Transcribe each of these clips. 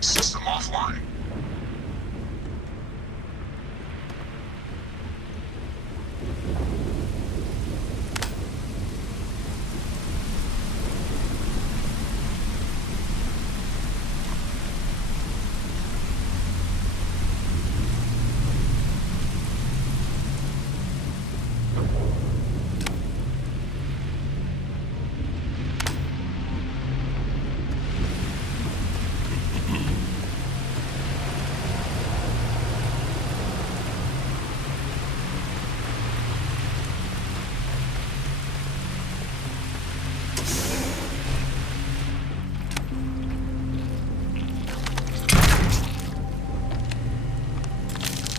System offline.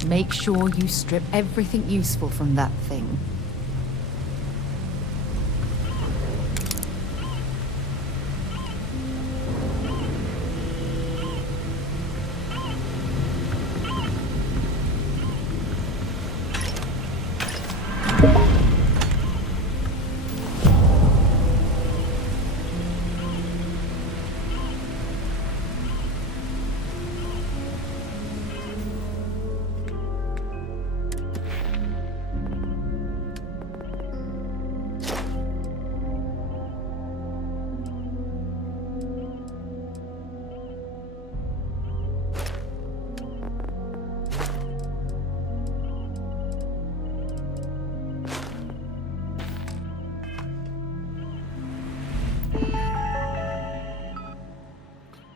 Make sure you strip everything useful from that thing.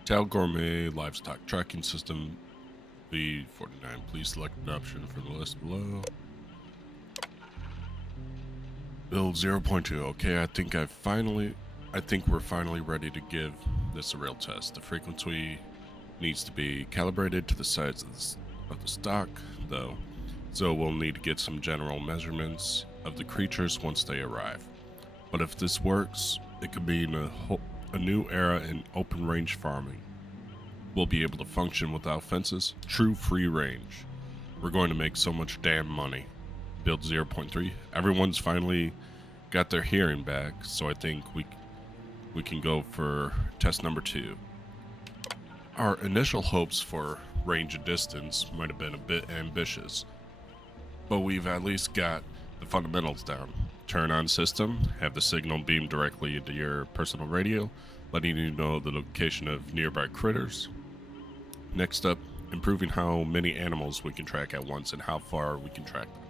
Tal Gourmet Livestock Tracking System V49. Please select an option from the list below. Build 0.2. Okay, I think we're finally ready to give this a real test. The frequency needs to be calibrated to the size of the stock, though, so we'll need to get some general measurements of the creatures once they arrive. But if this works, it could mean a new era in open range farming. We'll be able to function without fences, true free range. We're going to make so much damn money. Build 0.3. Everyone's finally got their hearing back, so I think we can go for test number 2. Our initial hopes for range and distance might have been a bit ambitious, but we've at least got the fundamentals down. Turn on system, have the signal beam directly into your personal radio, letting you know the location of nearby critters. Next up, improving how many animals we can track at once and how far we can track them.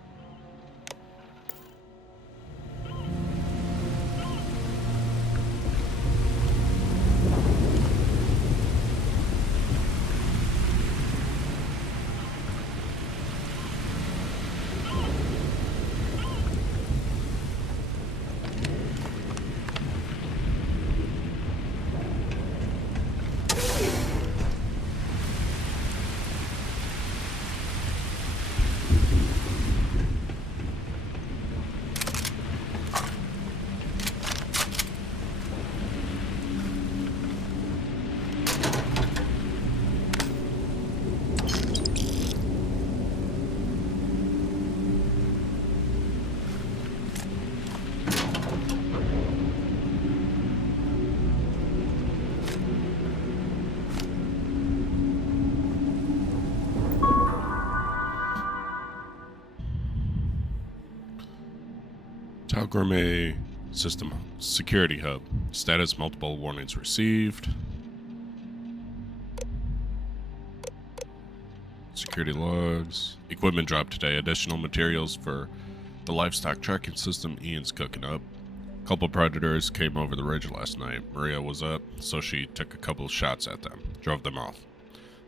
Tau Gourmet System Security Hub. Status: multiple warnings received. Security logs. Equipment dropped today. Additional materials for the livestock tracking system Ian's cooking up. A couple predators came over the ridge last night. Maria was up, so she took a couple of shots at them. Drove them off.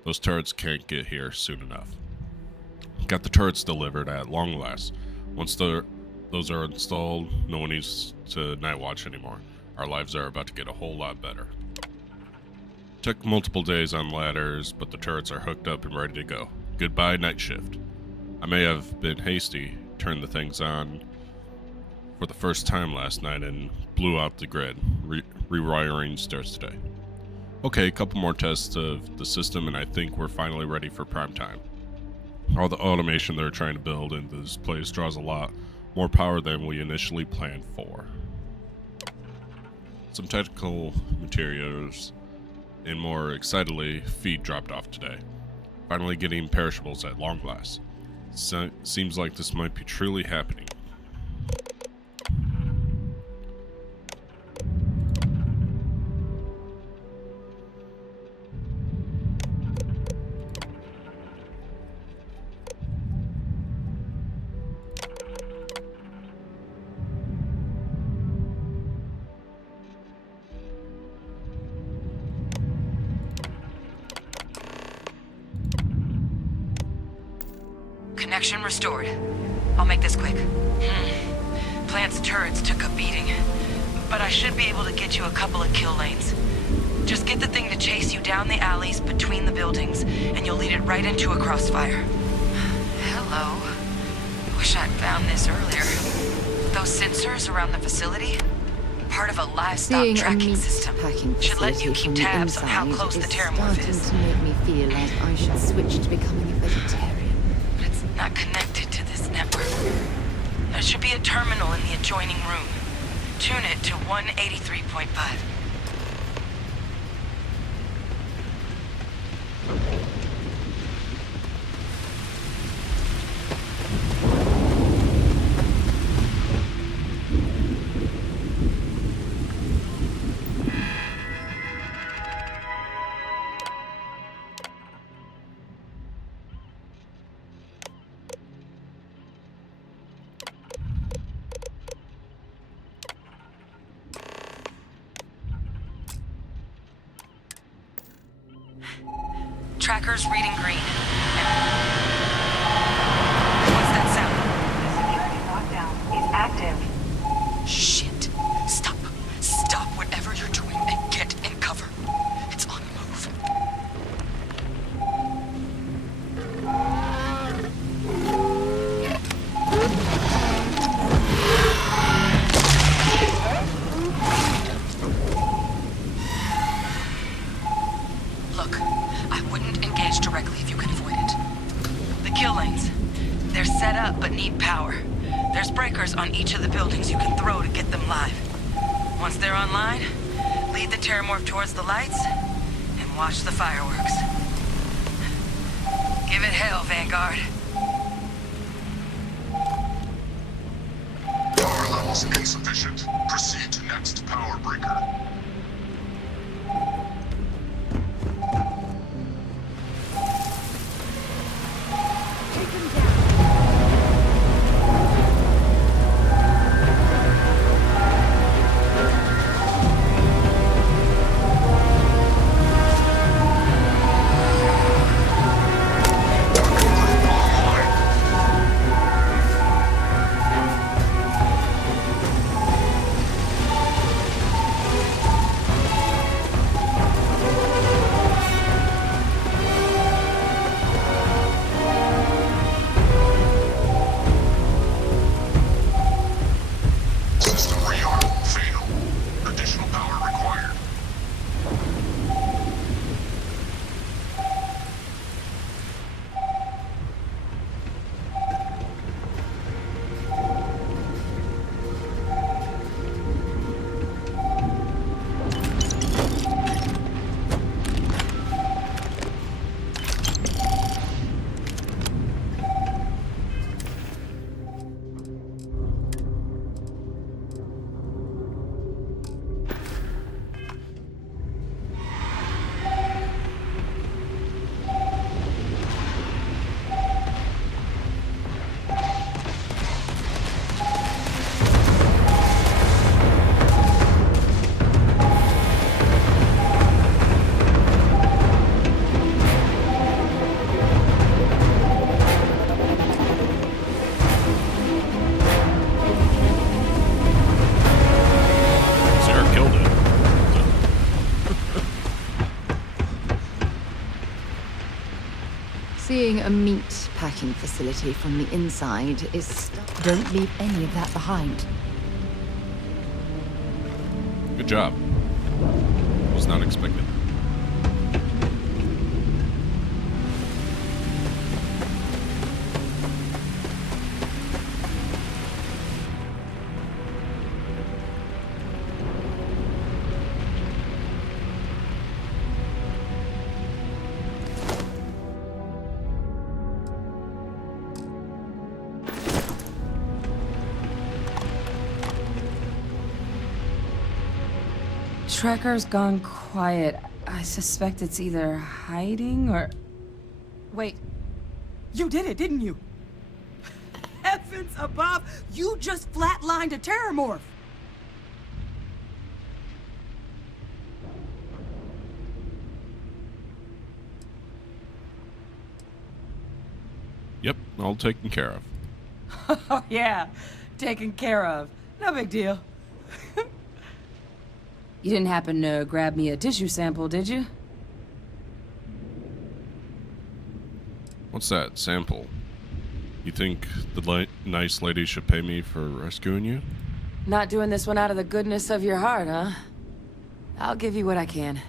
Those turrets can't get here soon enough. Got the turrets delivered at long last. Once those are installed, no one needs to night watch anymore. Our lives are about to get a whole lot better. Took multiple days on ladders, but the turrets are hooked up and ready to go. Goodbye, night shift. I may have been hasty, turned the things on for the first time last night and blew out the grid. Rewiring starts today. Okay, a couple more tests of the system and I think we're finally ready for prime time. All the automation they're trying to build into this place draws a lot more power than we initially planned for. Some technical materials, and more excitedly, feed dropped off today. Finally getting perishables at long last. Seems like this might be truly happening. Connection restored. I'll make this quick. Plant's turrets took a beating, but I should be able to get you a couple of kill lanes. Just get the thing to chase you down the alleys between the buildings, and you'll lead it right into a crossfire. Hello. Wish I'd found this earlier. Those sensors around the facility? Part of a livestock Seeing a tracking meat system. packing Should let you facility keep from the tabs on how inside close the is terramorph starting is. to make me feel like I should switch to becoming a vegetarian. But it's not connected to this network. There should be a terminal in the adjoining room. Tune it to 183.5. Tracker's reading green. What's that sound? Security lockdown is active. Shit. Stop. Stop whatever you're doing and get in cover. It's on the move. Look, I wouldn't engage directly if you can avoid it. The kill lanes. They're set up but need power. There's breakers on each of the buildings you can throw to get them live. Once they're online, lead the terramorph towards the lights and watch the fireworks. Give it hell, Vanguard. Signals insufficient. Proceed to next power breaker. System rearm. Fail. Additional power required. Sarah killed it. Seeing a meat packing facility from the inside is... Don't leave any of that behind. Good job. Was not expected. Tracker's gone quiet. I suspect it's either hiding or... Wait. You did it, didn't you? Heavens above! You just flatlined a terramorph! Yep, all taken care of. Oh yeah, taken care of. No big deal. You didn't happen to grab me a tissue sample, did you? What's that? Sample? You think the nice lady should pay me for rescuing you? Not doing this one out of the goodness of your heart, huh? I'll give you what I can.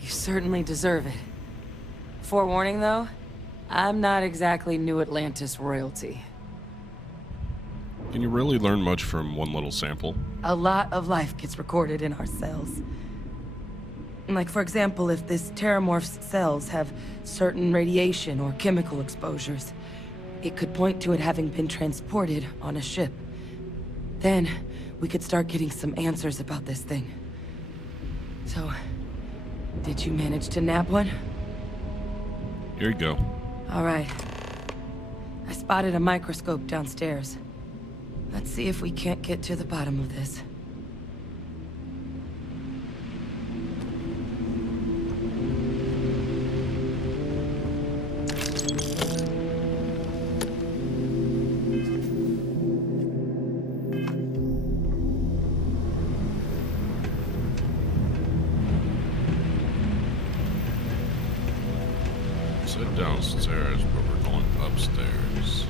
You certainly deserve it. Forewarning, though, I'm not exactly New Atlantis royalty. Can you really learn much from one little sample? A lot of life gets recorded in our cells. Like, for example, if this terramorph's cells have certain radiation or chemical exposures, it could point to it having been transported on a ship. Then, we could start getting some answers about this thing. So, did you manage to nab one? Here you go. All right. I spotted a microscope downstairs. Let's see if we can't get to the bottom of this. Sit downstairs, but we're going upstairs.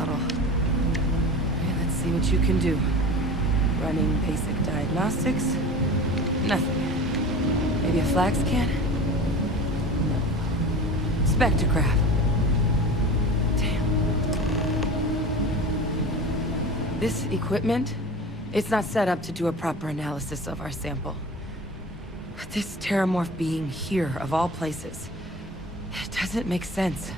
model. Okay, let's see what you can do. Running basic diagnostics. Nothing. Maybe a flag scan? No. Spectrograph. Damn. This equipment, it's not set up to do a proper analysis of our sample. But this terramorph being here, of all places, it doesn't make sense.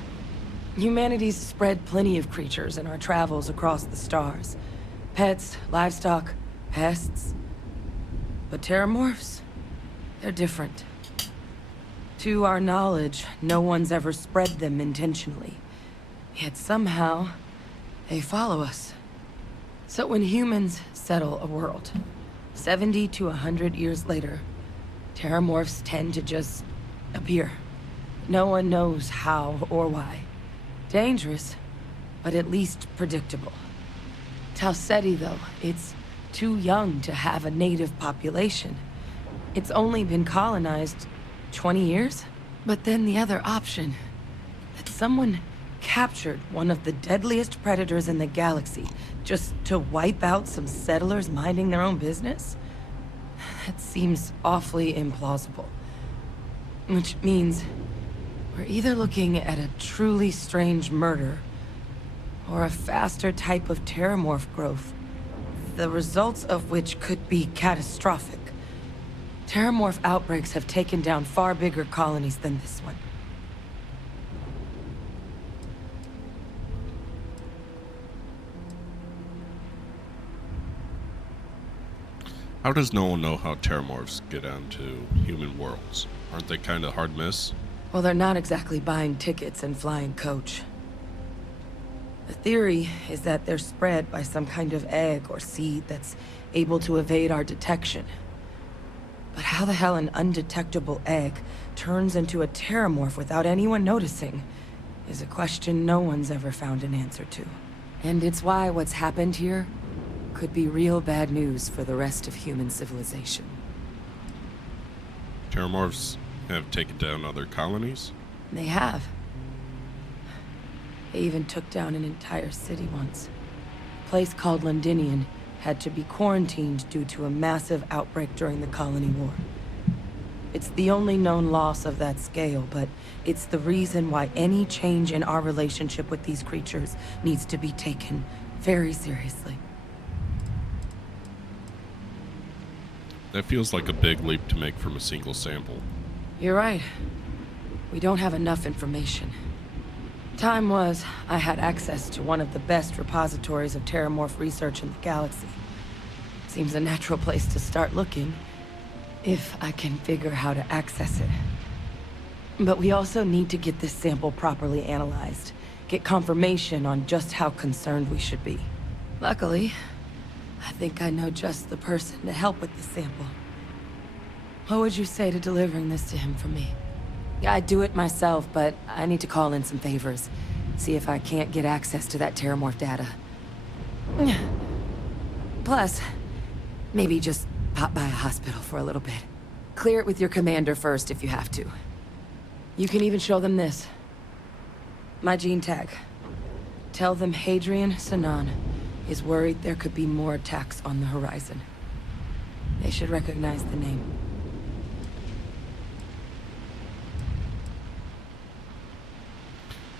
Humanity's spread plenty of creatures in our travels across the stars. Pets, livestock, pests. But terramorphs? They're different. To our knowledge, no one's ever spread them intentionally. Yet somehow, they follow us. So when humans settle a world, 70 to 100 years later, terramorphs tend to just appear. No one knows how or why. Dangerous, but at least predictable. Tau Ceti, though, it's too young to have a native population. It's only been colonized 20 years? But then the other option, that someone captured one of the deadliest predators in the galaxy just to wipe out some settlers minding their own business? That seems awfully implausible. Which means we're either looking at a truly strange murder or a faster type of terramorph growth, the results of which could be catastrophic. Terramorph outbreaks have taken down far bigger colonies than this one. How does no one know how terramorphs get onto human worlds? Aren't they kind of hard miss? Well, they're not exactly buying tickets and flying coach. The theory is that they're spread by some kind of egg or seed that's able to evade our detection. But how the hell an undetectable egg turns into a terramorph without anyone noticing is a question no one's ever found an answer to. And it's why what's happened here could be real bad news for the rest of human civilization. Terramorphs have taken down other colonies? They have. They even took down an entire city once. A place called Londinian had to be quarantined due to a massive outbreak during the Colony War. It's the only known loss of that scale, but it's the reason why any change in our relationship with these creatures needs to be taken very seriously. That feels like a big leap to make from a single sample. You're right. We don't have enough information. Time was, I had access to one of the best repositories of terramorph research in the galaxy. Seems a natural place to start looking, if I can figure how to access it. But we also need to get this sample properly analyzed, get confirmation on just how concerned we should be. Luckily, I think I know just the person to help with the sample. What would you say to delivering this to him for me? Yeah, I'd do it myself, but I need to call in some favors. See if I can't get access to that terramorph data. Plus, maybe just pop by a hospital for a little bit. Clear it with your commander first if you have to. You can even show them this. My gene tag. Tell them Hadrian Sanan is worried there could be more attacks on the horizon. They should recognize the name.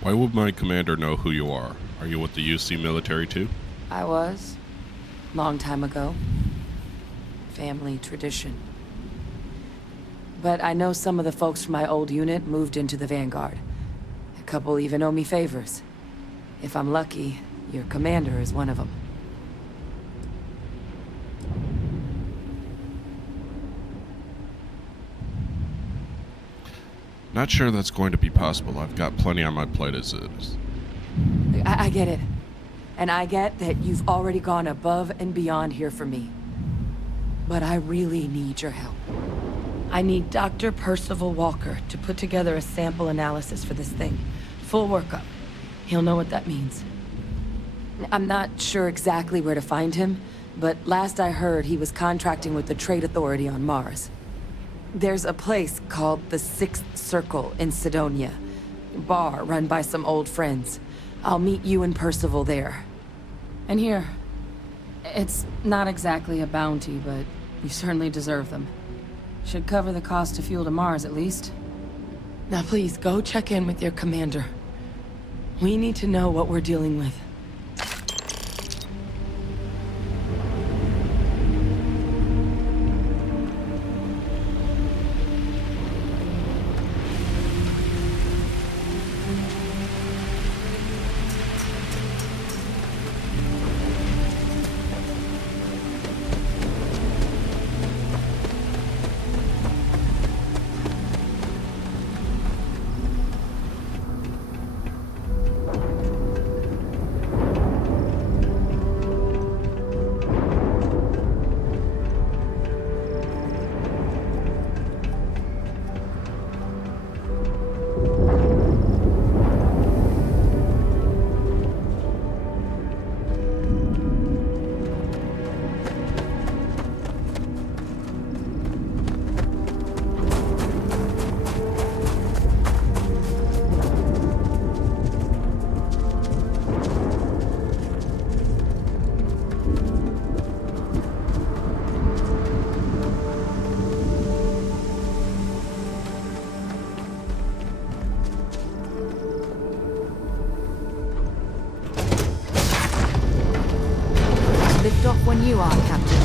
Why would my commander know who you are? Are you with the UC military too? I was. Long time ago. Family tradition. But I know some of the folks from my old unit moved into the Vanguard. A couple even owe me favors. If I'm lucky, your commander is one of them. Not sure that's going to be possible. I've got plenty on my plate as it is. I get it. And I get that you've already gone above and beyond here for me. But I really need your help. I need Dr. Percival Walker to put together a sample analysis for this thing. Full workup. He'll know what that means. I'm not sure exactly where to find him, but last I heard he was contracting with the Trade Authority on Mars. There's a place called the Sixth Circle in Sidonia. Bar run by some old friends. I'll meet you and Percival there. And here. It's not exactly a bounty, but you certainly deserve them. Should cover the cost of fuel to Mars, at least. Now please, go check in with your commander. We need to know what we're dealing with. Lift off when you are, Captain.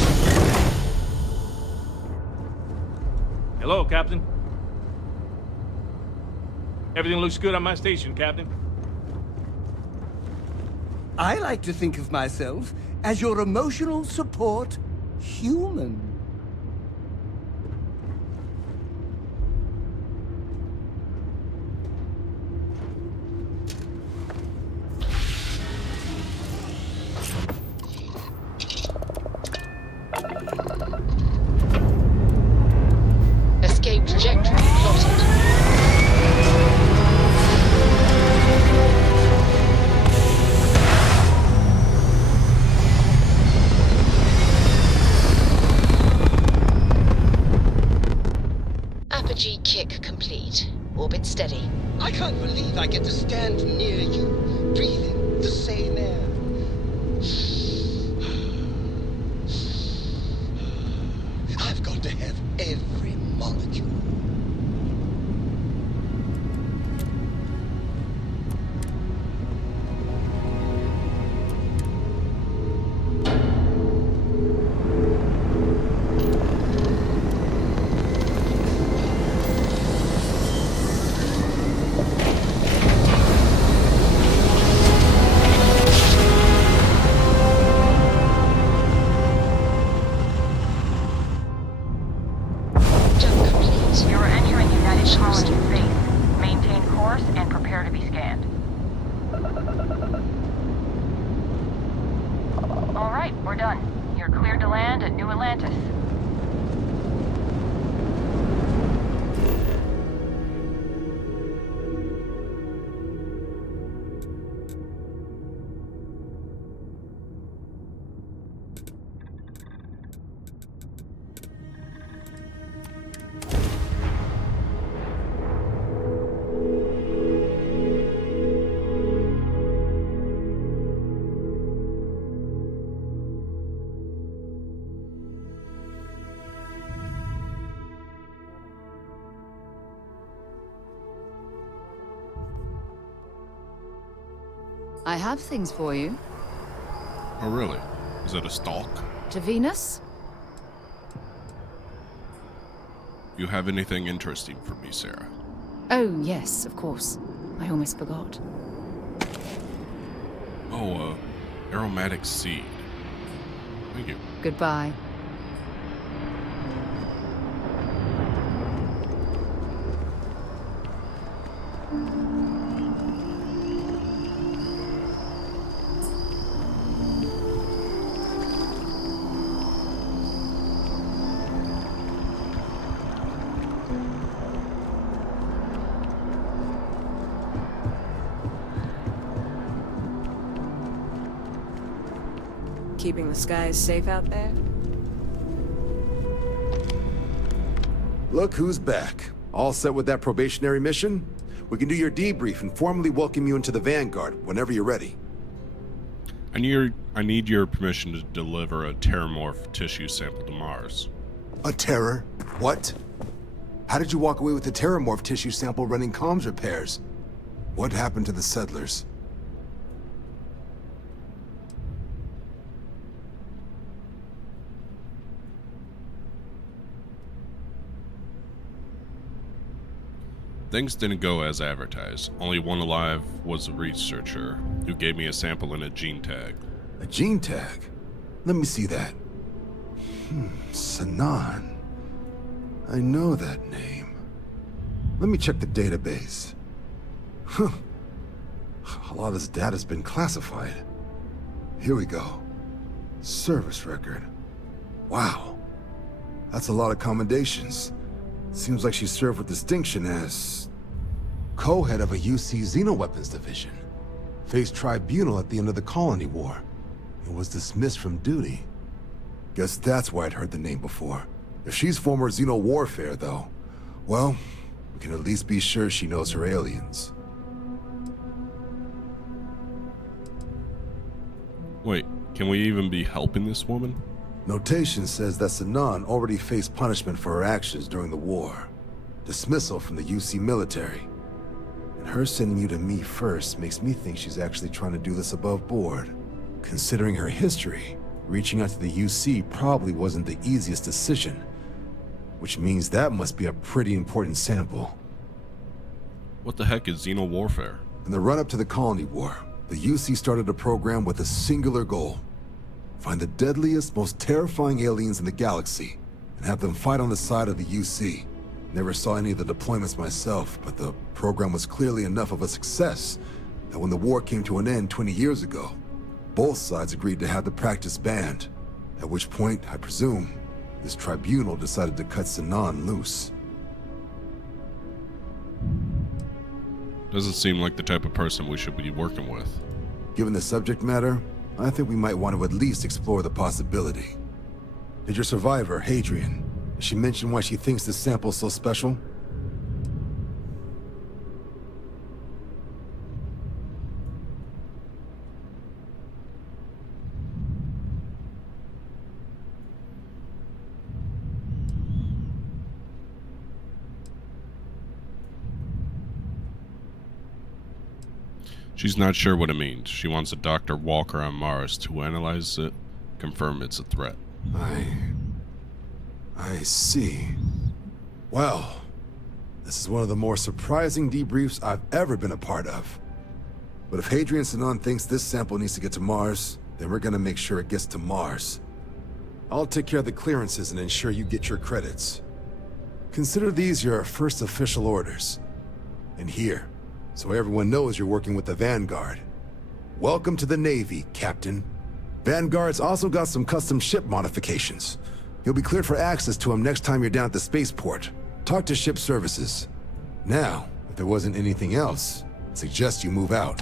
Hello, Captain. Everything looks good on my station, Captain. I like to think of myself as your emotional support human. Escape trajectory plotted. Apogee kick complete. Orbit steady. I can't believe I get to stand near you, breathing the same air. I've got to have every molecule. Jump complete. You are entering United Mission Colony restored. space. Maintain course and prepare to be scanned. All right, we're done. You're cleared to land at New Atlantis. I have things for you. Oh, really? Is it a stalk? To Venus? You have anything interesting for me, Sarah? Oh, yes, of course. I almost forgot. Oh, aromatic seed. Thank you. Goodbye. Keeping the skies safe out there? Look who's back. All set with that probationary mission? We can do your debrief and formally welcome you into the Vanguard whenever you're ready. I need your permission to deliver a terramorph tissue sample to Mars. A terror? What? How did you walk away with the terramorph tissue sample running comms repairs? What happened to the settlers? Things didn't go as advertised. Only one alive was a researcher who gave me a sample and a gene tag. A gene tag? Let me see that. Sanan. I know that name. Let me check the database. Huh. A lot of this data's been classified. Here we go. Service record. Wow. That's a lot of commendations. Seems like she served with distinction as co-head of a UC Xenoweapons division. Faced tribunal at the end of the Colony War. And was dismissed from duty. Guess that's why I'd heard the name before. If she's former Xeno warfare, though, well, we can at least be sure she knows her aliens. Wait, can we even be helping this woman? Notation says that Sanan already faced punishment for her actions during the war. Dismissal from the UC military. And her sending you to me first makes me think she's actually trying to do this above board. Considering her history, reaching out to the UC probably wasn't the easiest decision. Which means that must be a pretty important sample. What the heck is Xeno warfare? In the run-up to the Colony War, the UC started a program with a singular goal. Find the deadliest, most terrifying aliens in the galaxy, and have them fight on the side of the UC. Never saw any of the deployments myself, but the program was clearly enough of a success that when the war came to an end 20 years ago, both sides agreed to have the practice banned. At which point, I presume, this tribunal decided to cut Sanan loose. Doesn't seem like the type of person we should be working with. Given the subject matter, I think we might want to at least explore the possibility. Did your survivor, Hadrian, did she mention why she thinks this sample's so special? She's not sure what it means. She wants a Dr. Walker on Mars to analyze it, confirm it's a threat. I see. Well, this is one of the more surprising debriefs I've ever been a part of. But if Hadrian Sanan thinks this sample needs to get to Mars, then we're gonna make sure it gets to Mars. I'll take care of the clearances and ensure you get your credits. Consider these your first official orders. And here, so everyone knows you're working with the Vanguard. Welcome to the Navy, Captain. Vanguard's also got some custom ship modifications. You'll be cleared for access to them next time you're down at the spaceport. Talk to ship services. Now, if there wasn't anything else, I'd suggest you move out.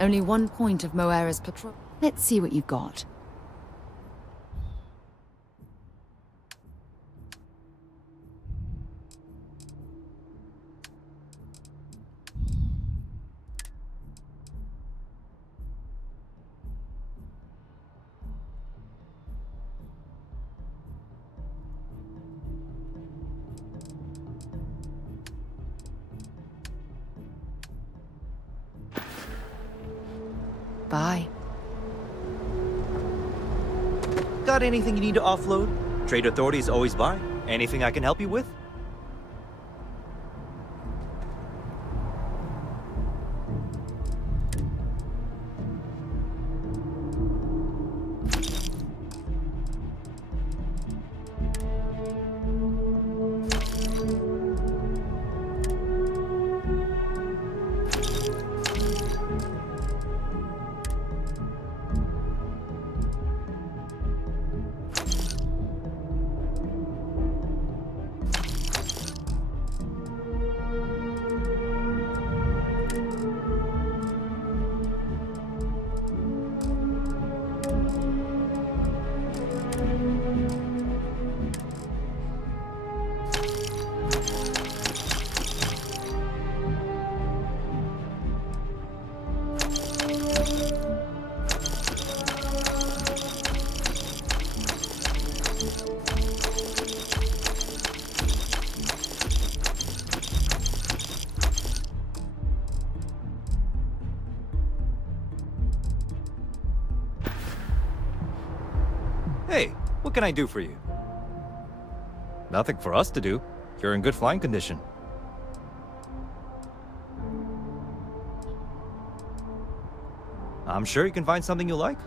Only one point of Moera's patrol. Let's see what you've got. Bye. Got anything you need to offload? Trade authorities always buy. Anything I can help you with? Hey, what can I do for you? Nothing for us to do. You're in good flying condition. I'm sure you can find something you like.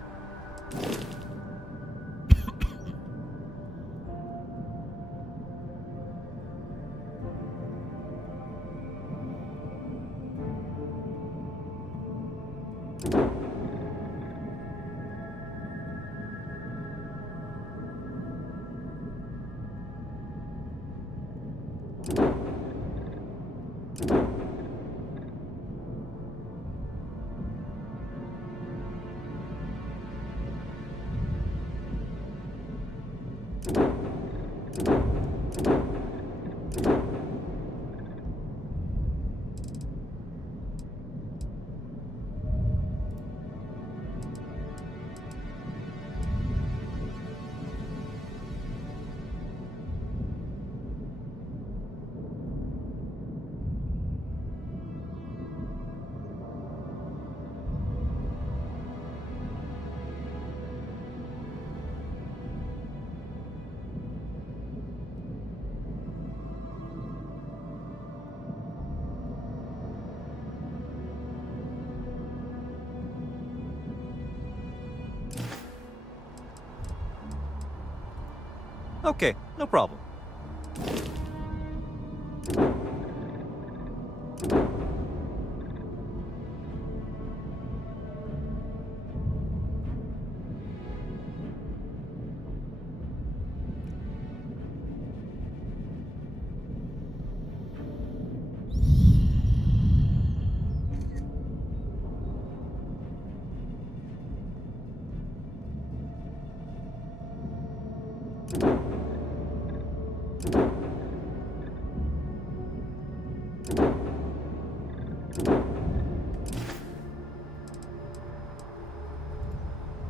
Okay, no problem.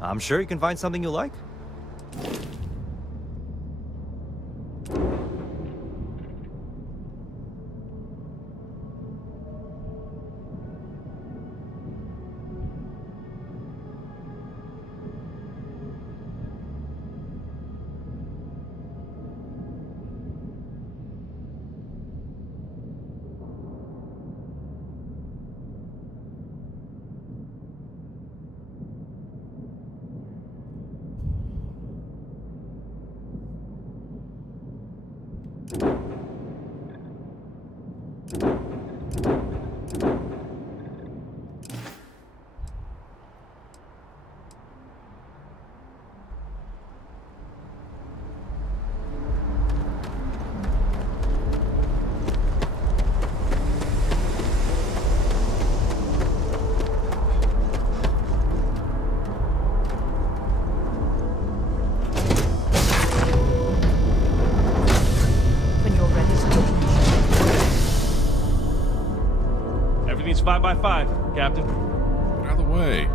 I'm sure you can find something you like. Looks 5x5, Captain. Get out of the way.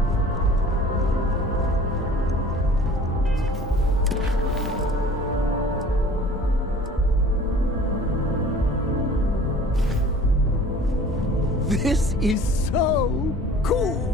This is so cool!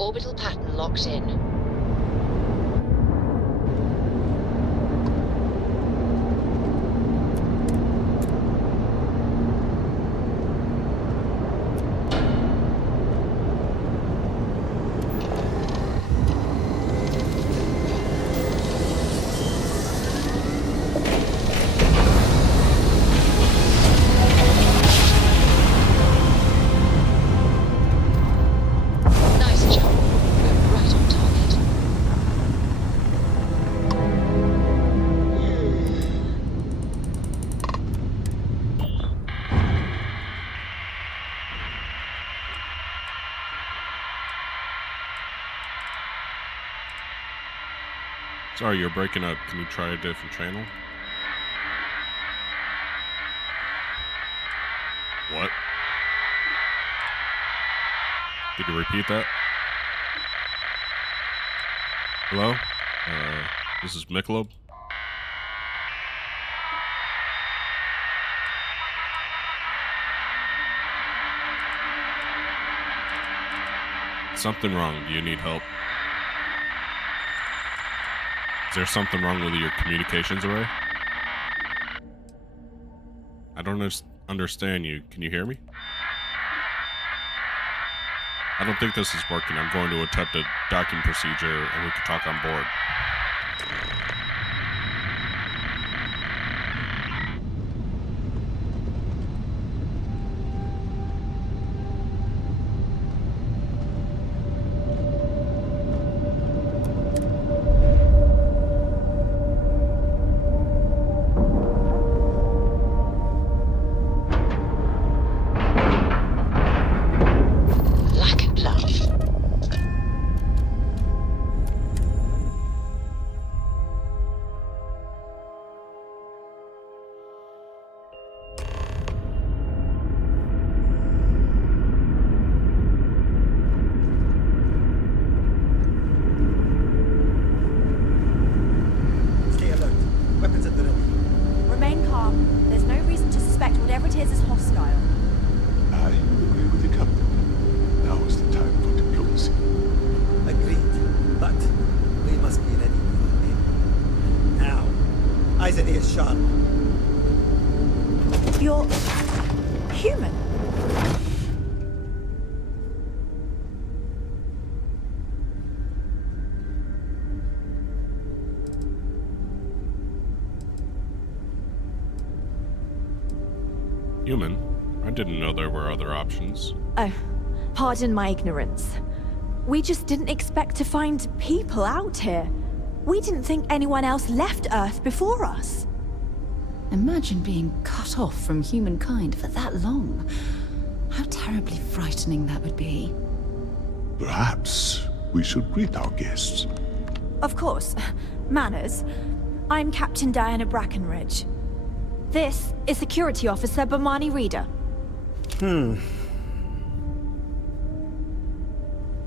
Orbital pattern locked in. Nice job. We're right on target. Sorry, you're breaking up. Can you try a different channel? What? Did you repeat that? Hello? This is Michelob? Something wrong. Do you need help? Is there something wrong with your communications array? I don't understand you. Can you hear me? I don't think this is working. I'm going to attempt a docking procedure and we can talk on board. Lack of love. Stay alert. Weapons at the ready. Remain calm. There's no reason to suspect whatever it is hostile. I agree with you, Captain. Now is the time for diplomacy. Agreed. But we must be ready for it. Now. Eyes and ears sharp. You're human. Human? I didn't know there were other options. Oh, pardon my ignorance. We just didn't expect to find people out here. We didn't think anyone else left Earth before us. Imagine being cut off from humankind for that long. How terribly frightening that would be. Perhaps we should greet our guests. Of course. Manners. I'm Captain Diana Brackenridge. This is Security Officer Bomani Reader.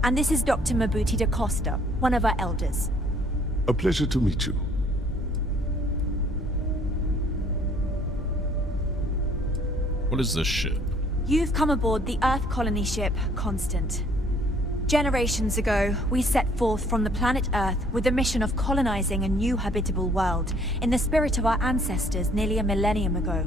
And this is Dr. Mabuti da Costa, one of our elders. A pleasure to meet you. What is this ship? You've come aboard the Earth colony ship, Constant. Generations ago, we set forth from the planet Earth with the mission of colonizing a new habitable world, in the spirit of our ancestors nearly a millennium ago.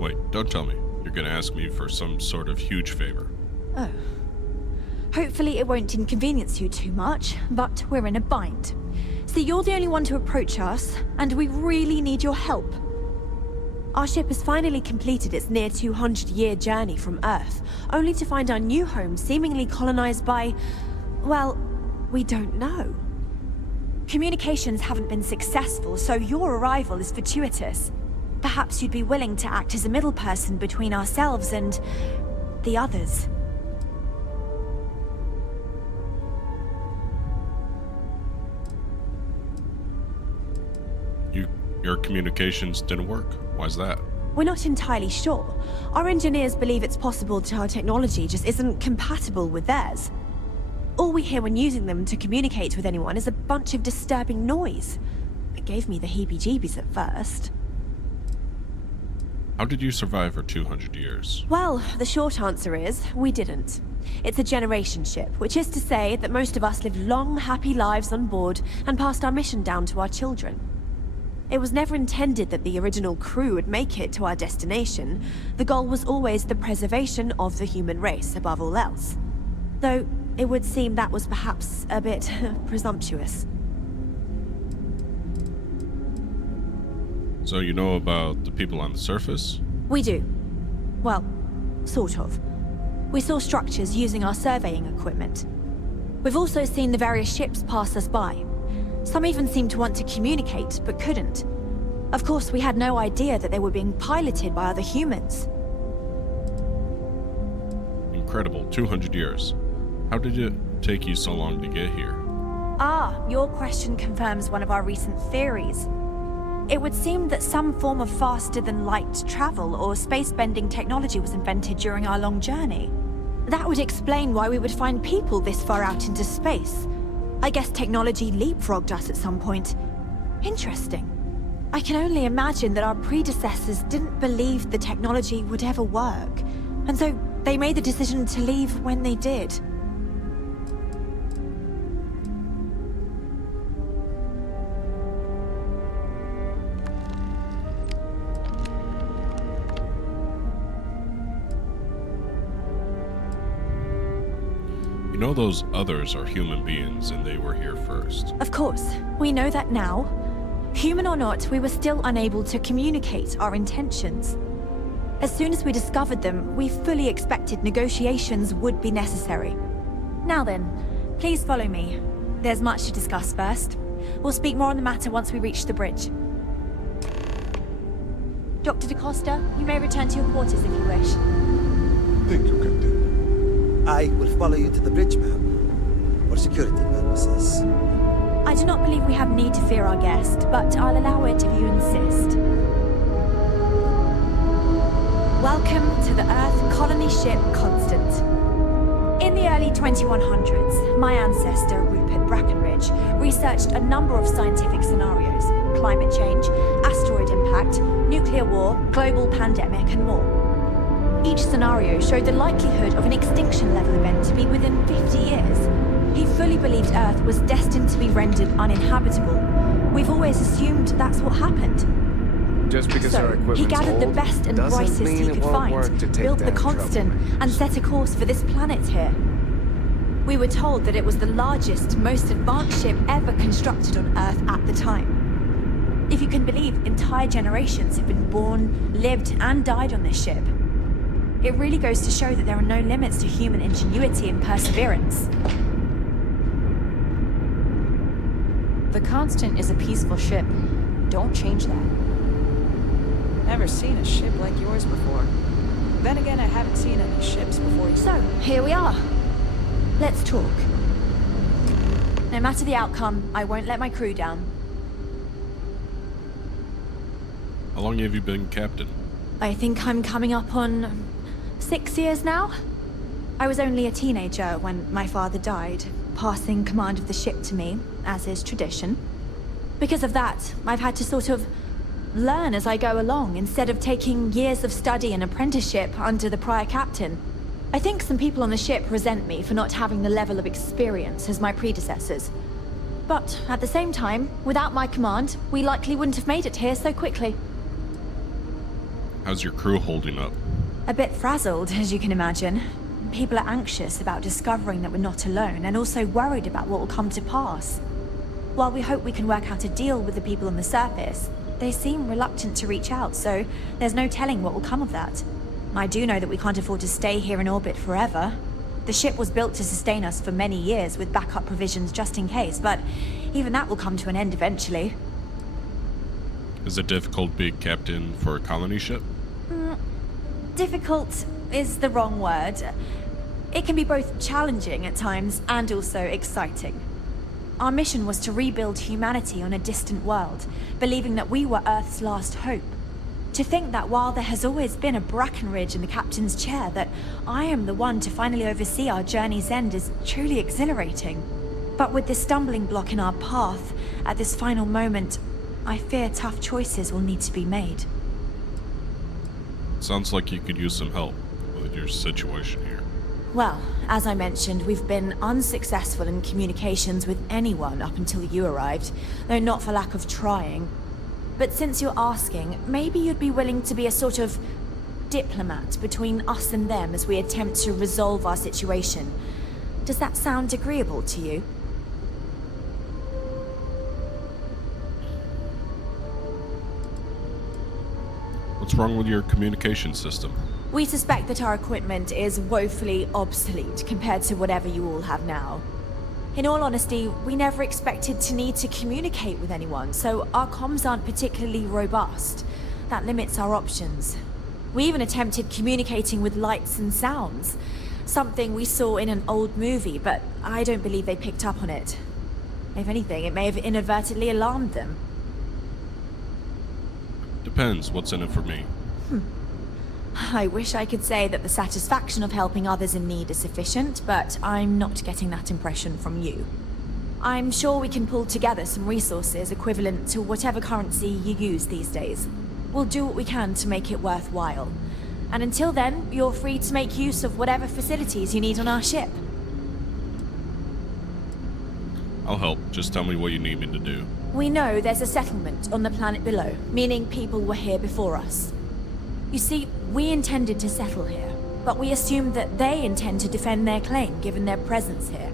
Wait, don't tell me. You're gonna ask me for some sort of huge favor. Oh. Hopefully it won't inconvenience you too much, but we're in a bind. See, you're the only one to approach us, and we really need your help. Our ship has finally completed its near 200-year journey from Earth, only to find our new home seemingly colonized by... well, we don't know. Communications haven't been successful, so your arrival is fortuitous. Perhaps you'd be willing to act as a middle person between ourselves and... the others. Your communications didn't work. Why's that? We're not entirely sure. Our engineers believe it's possible that our technology just isn't compatible with theirs. All we hear when using them to communicate with anyone is a bunch of disturbing noise. It gave me the heebie-jeebies at first. How did you survive for 200 years? Well, the short answer is, we didn't. It's a generation ship, which is to say that most of us lived long, happy lives on board and passed our mission down to our children. It was never intended that the original crew would make it to our destination. The goal was always the preservation of the human race above all else. Though, it would seem that was perhaps a bit presumptuous. So you know about the people on the surface? We do. Well, sort of. We saw structures using our surveying equipment. We've also seen the various ships pass us by. Some even seemed to want to communicate, but couldn't. Of course, we had no idea that they were being piloted by other humans. Incredible, 200 years. How did it take you so long to get here? Ah, your question confirms one of our recent theories. It would seem that some form of faster-than-light travel or space-bending technology was invented during our long journey. That would explain why we would find people this far out into space. I guess technology leapfrogged us at some point. Interesting. I can only imagine that our predecessors didn't believe the technology would ever work, and so they made the decision to leave when they did. You know those others are human beings and they were here first. Of course, we know that now. Human or not, we were still unable to communicate our intentions. As soon as we discovered them, we fully expected negotiations would be necessary. Now then, please follow me. There's much to discuss first. We'll speak more on the matter once we reach the bridge. Dr. DaCosta, you may return to your quarters if you wish. Thank you, Captain. I will follow you to the bridge, ma'am, for security purposes. I do not believe we have need to fear our guest, but I'll allow it if you insist. Welcome to the Earth colony ship Constant. In the early 2100s, my ancestor, Rupert Brackenridge, researched a number of scientific scenarios: climate change, asteroid impact, nuclear war, global pandemic, and more. Each scenario showed the likelihood of an extinction-level event to be within 50 years. He fully believed Earth was destined to be rendered uninhabitable. We've always assumed that's what happened. Just because our So, equipment's he gathered the old best and doesn't brightest mean he it could won't work find, to take built the down Constant, troublemakers. and set a course for this planet here. We were told that it was the largest, most advanced ship ever constructed on Earth at the time. If you can believe, entire generations have been born, lived, and died on this ship. It really goes to show that there are no limits to human ingenuity and perseverance. The Constant is a peaceful ship. Don't change that. Never seen a ship like yours before. Then again, I haven't seen any ships before you. So, here we are. Let's talk. No matter the outcome, I won't let my crew down. How long have you been captain? I think I'm coming up on 6 years now. I was only a teenager when my father died, passing command of the ship to me, as is tradition. Because of that, I've had to sort of learn as I go along instead of taking years of study and apprenticeship under the prior captain. I think some people on the ship resent me for not having the level of experience as my predecessors. But at the same time, without my command, we likely wouldn't have made it here so quickly. How's your crew holding up? A bit frazzled, as you can imagine. People are anxious about discovering that we're not alone, and also worried about what will come to pass. While we hope we can work out a deal with the people on the surface, they seem reluctant to reach out, so there's no telling what will come of that. I do know that we can't afford to stay here in orbit forever. The ship was built to sustain us for many years with backup provisions just in case, but even that will come to an end eventually. Is it difficult being captain for a colony ship? Difficult is the wrong word. It can be both challenging at times and also exciting. Our mission was to rebuild humanity on a distant world, believing that we were Earth's last hope. To think that while there has always been a Brackenridge in the captain's chair, that I am the one to finally oversee our journey's end is truly exhilarating. But with this stumbling block in our path, at this final moment, I fear tough choices will need to be made. Sounds like you could use some help with your situation here. Well, as I mentioned, we've been unsuccessful in communications with anyone up until you arrived, though not for lack of trying. But since you're asking, maybe you'd be willing to be a sort of diplomat between us and them as we attempt to resolve our situation. Does that sound agreeable to you? What's wrong with your communication system? We suspect that our equipment is woefully obsolete compared to whatever you all have now. In all honesty, we never expected to need to communicate with anyone, so our comms aren't particularly robust. That limits our options. We even attempted communicating with lights and sounds, something we saw in an old movie, but I don't believe they picked up on it. If anything, it may have inadvertently alarmed them. Depends what's in it for me. I wish I could say that the satisfaction of helping others in need is sufficient, but I'm not getting that impression from you. I'm sure we can pull together some resources equivalent to whatever currency you use these days. We'll do what we can to make it worthwhile. And until then, you're free to make use of whatever facilities you need on our ship. I'll help. Just tell me what you need me to do. We know there's a settlement on the planet below, meaning people were here before us. You see, we intended to settle here, but we assumed that they intend to defend their claim given their presence here.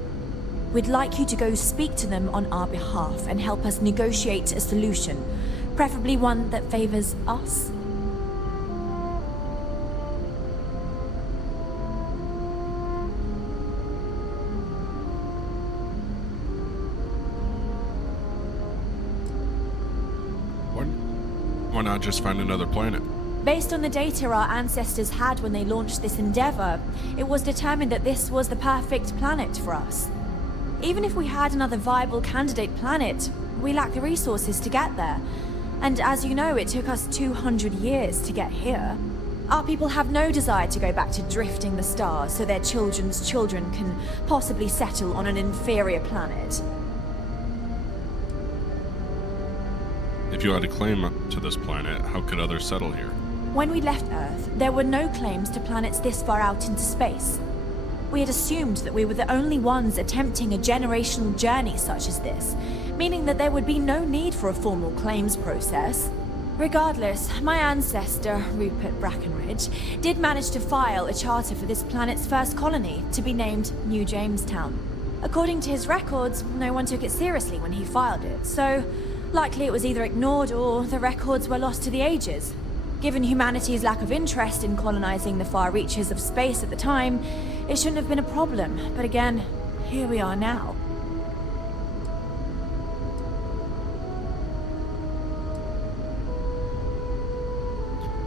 We'd like you to go speak to them on our behalf and help us negotiate a solution, preferably one that favors us. Why not just find another planet? Based on the data our ancestors had when they launched this endeavor, it was determined that this was the perfect planet for us. Even if we had another viable candidate planet, we lack the resources to get there. And as you know, it took us 200 years to get here. Our people have no desire to go back to drifting the stars so their children's children can possibly settle on an inferior planet. If you had a claim to this planet, how could others settle here? When we left Earth, there were no claims to planets this far out into space. We had assumed that we were the only ones attempting a generational journey such as this, meaning that there would be no need for a formal claims process. Regardless, my ancestor, Rupert Brackenridge, did manage to file a charter for this planet's first colony, to be named New Jamestown. According to his records, no one took it seriously when he filed it, so likely it was either ignored or the records were lost to the ages. Given humanity's lack of interest in colonizing the far reaches of space at the time, it shouldn't have been a problem. But again, here we are now.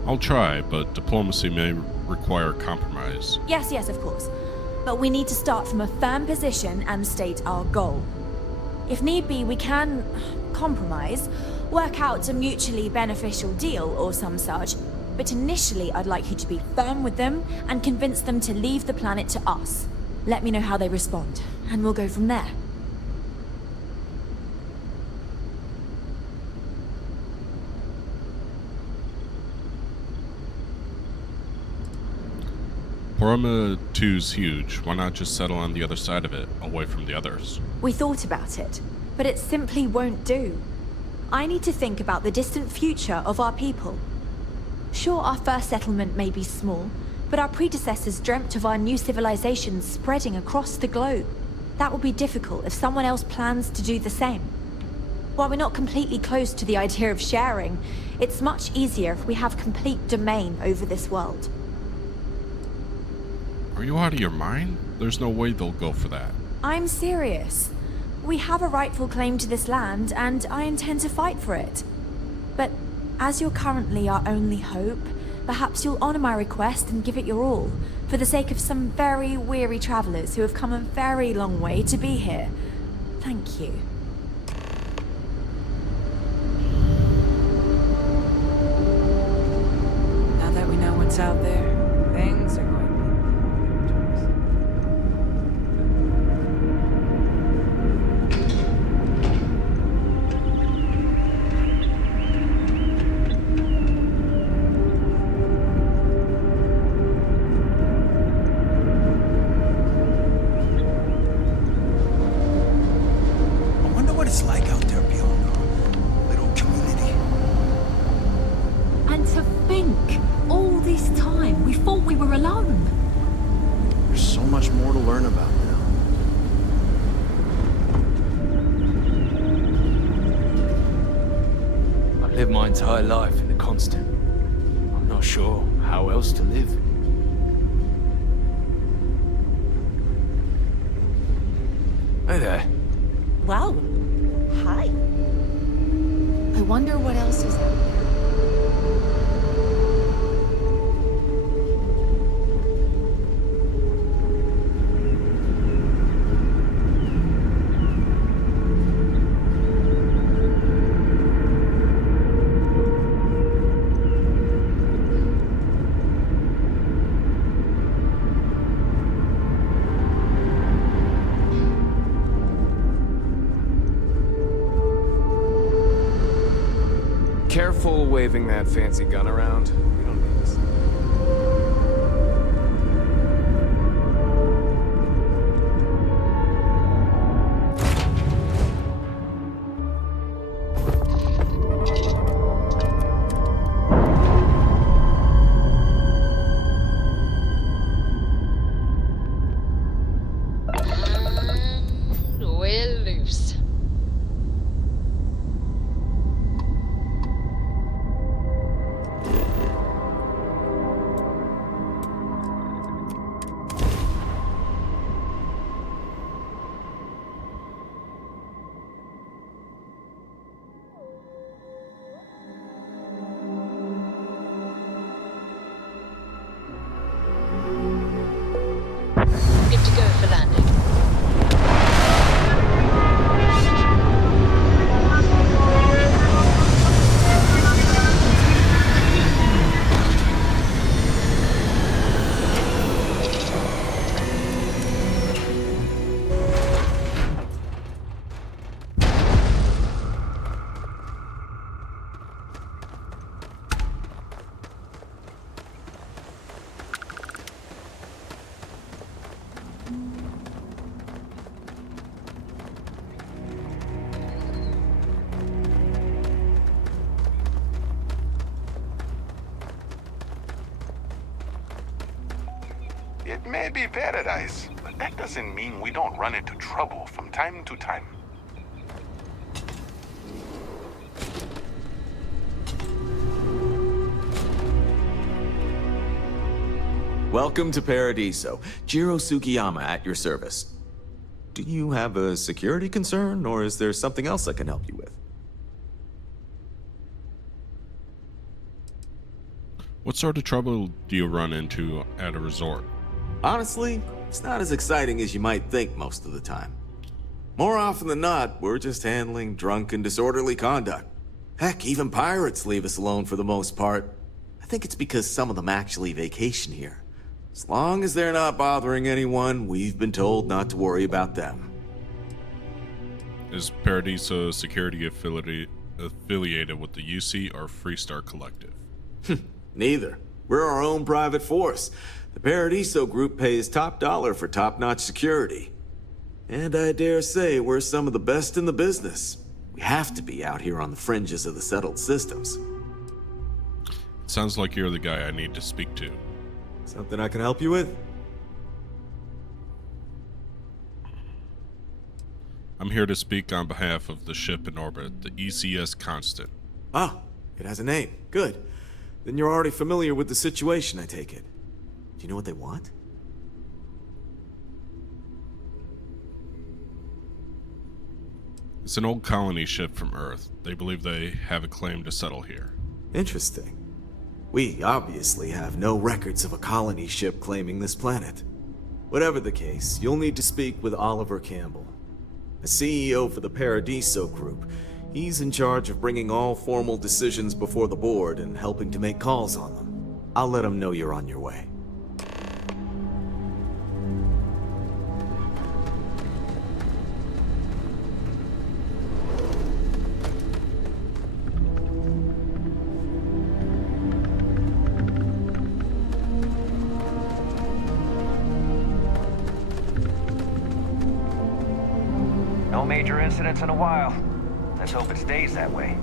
I'll try, but diplomacy may require compromise. Yes, of course. But we need to start from a firm position and state our goal. If need be, we can compromise, work out a mutually beneficial deal or some such, but initially I'd like you to be firm with them and convince them to leave the planet to us. Let me know how they respond, and we'll go from there. Poroma 2's huge. Why not just settle on the other side of it, away from the others? We thought about it, but it simply won't do. I need to think about the distant future of our people. Sure, our first settlement may be small, but our predecessors dreamt of our new civilization spreading across the globe. That will be difficult if someone else plans to do the same. While we're not completely close to the idea of sharing, it's much easier if we have complete domain over this world. Are you out of your mind? There's no way they'll go for that. I'm serious. We have a rightful claim to this land, and I intend to fight for it. But as you're currently our only hope, perhaps you'll honor my request and give it your all, for the sake of some very weary travelers who have come a very long way to be here. Thank you. Now that we know what's out there, things are going to It's like out there beyond our little community. And to think, all this time, we thought we were alone. There's so much more to learn about now. I've lived my entire life in the constant. I'm not sure how else to live. Hey there. Wow. Hi. I wonder what else is out there. Careful waving that fancy gun around. We don't need this. And we're loose. Good to go for landing. It may be paradise, but that doesn't mean we don't run into trouble from time to time. Welcome to Paradiso. Jiro Sugiyama at your service. Do you have a security concern, or is there something else I can help you with? What sort of trouble do you run into at a resort? Honestly, it's not as exciting as you might think most of the time. More often than not, we're just handling drunk and disorderly conduct. Heck, even pirates leave us alone for the most part. I think it's because some of them actually vacation here. As long as they're not bothering anyone, we've been told not to worry about them. Is Paradiso Security affiliated with the UC or Freestar Collective? Neither. We're our own private force. The Paradiso Group pays top dollar for top-notch security. And I dare say we're some of the best in the business. We have to be out here on the fringes of the settled systems. It sounds like you're the guy I need to speak to. Something I can help you with? I'm here to speak on behalf of the ship in orbit, the ECS Constant. Ah, it has a name. Good. Then you're already familiar with the situation, I take it. Do you know what they want? It's an old colony ship from Earth. They believe they have a claim to settle here. Interesting. We obviously have no records of a colony ship claiming this planet. Whatever the case, you'll need to speak with Oliver Campbell, the CEO for the Paradiso Group. He's in charge of bringing all formal decisions before the board and helping to make calls on them. I'll let him know you're on your way. No major incidents in a while. Let's hope it stays that way.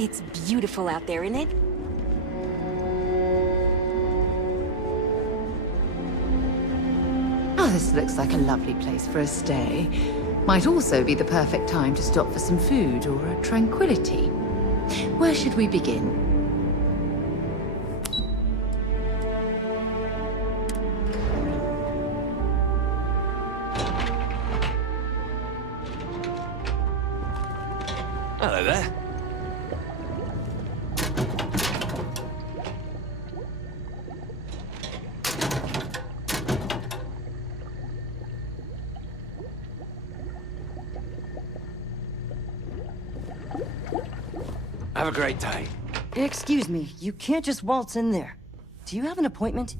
It's beautiful out there, isn't it? Oh, this looks like a lovely place for a stay. Might also be the perfect time to stop for some food or a tranquility. Where should we begin? Hello there. Have a great day. Excuse me, you can't just waltz in there. Do you have an appointment?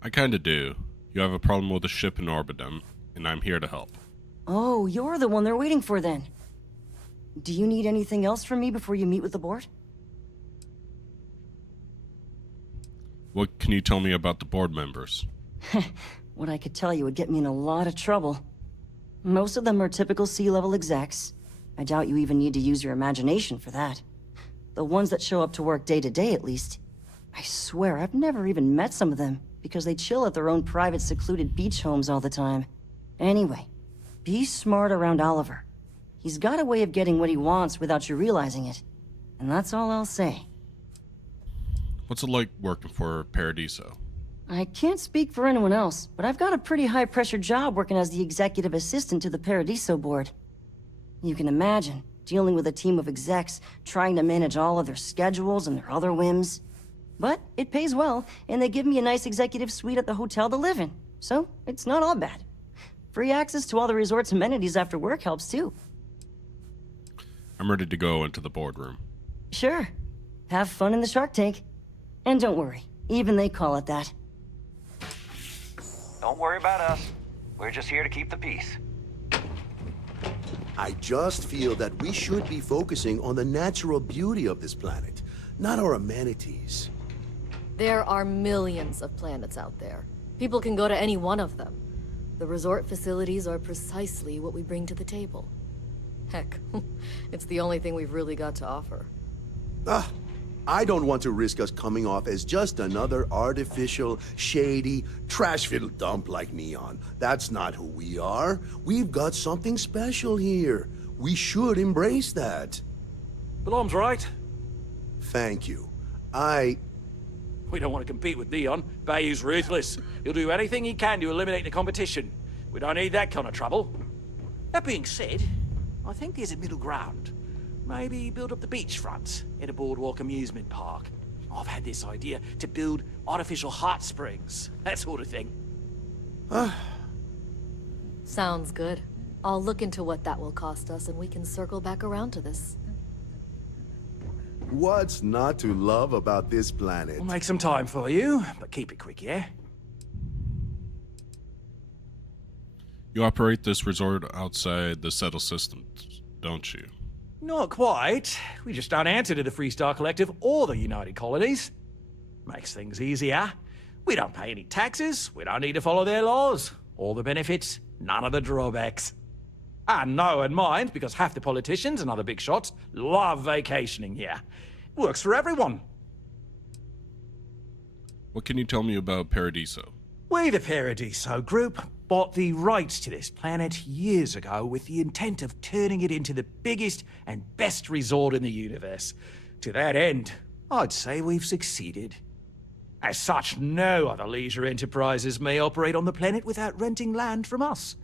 I kinda do. You have a problem with the ship in orbit, and I'm here to help. Oh, you're the one they're waiting for then. Do you need anything else from me before you meet with the board? What can you tell me about the board members? What I could tell you would get me in a lot of trouble. Most of them are typical C-level execs. I doubt you even need to use your imagination for that. The ones that show up to work day to day, at least. I swear, I've never even met some of them, because they chill at their own private secluded beach homes all the time. Anyway, be smart around Oliver. He's got a way of getting what he wants without you realizing it. And that's all I'll say. What's it like working for Paradiso? I can't speak for anyone else, but I've got a pretty high-pressure job working as the executive assistant to the Paradiso board. You can imagine, dealing with a team of execs, trying to manage all of their schedules and their other whims. But it pays well, and they give me a nice executive suite at the hotel to live in, so it's not all bad. Free access to all the resort's amenities after work helps too. I'm ready to go into the boardroom. Sure. Have fun in the shark tank. And don't worry, even they call it that. Don't worry about us. We're just here to keep the peace. I just feel that we should be focusing on the natural beauty of this planet, not our amenities. There are millions of planets out there. People can go to any one of them. The resort facilities are precisely what we bring to the table. Heck, it's the only thing we've really got to offer. Ah, I don't want to risk us coming off as just another artificial, shady, trash-filled dump like Neon. That's not who we are. We've got something special here. We should embrace that. Balom's right. Thank you. We don't want to compete with Neon. Bayou's ruthless. He'll do anything he can to eliminate the competition. We don't need that kind of trouble. That being said, I think there's a middle ground. Maybe build up the beachfront in a boardwalk amusement park. I've had this idea to build artificial hot springs, that sort of thing. Sounds good. I'll look into what that will cost us and we can circle back around to this. What's not to love about this planet? We'll make some time for you, but keep it quick, yeah? You operate this resort outside the settled systems, don't you? Not quite. We just don't answer to the Freestar Collective or the United Colonies. Makes things easier. We don't pay any taxes, we don't need to follow their laws. All the benefits, none of the drawbacks. And no one minds, because half the politicians and other big shots love vacationing here. Works for everyone. What can you tell me about Paradiso? We, the Paradiso Group, bought the rights to this planet years ago with the intent of turning it into the biggest and best resort in the universe. To that end, I'd say we've succeeded. As such, no other leisure enterprises may operate on the planet without renting land from us.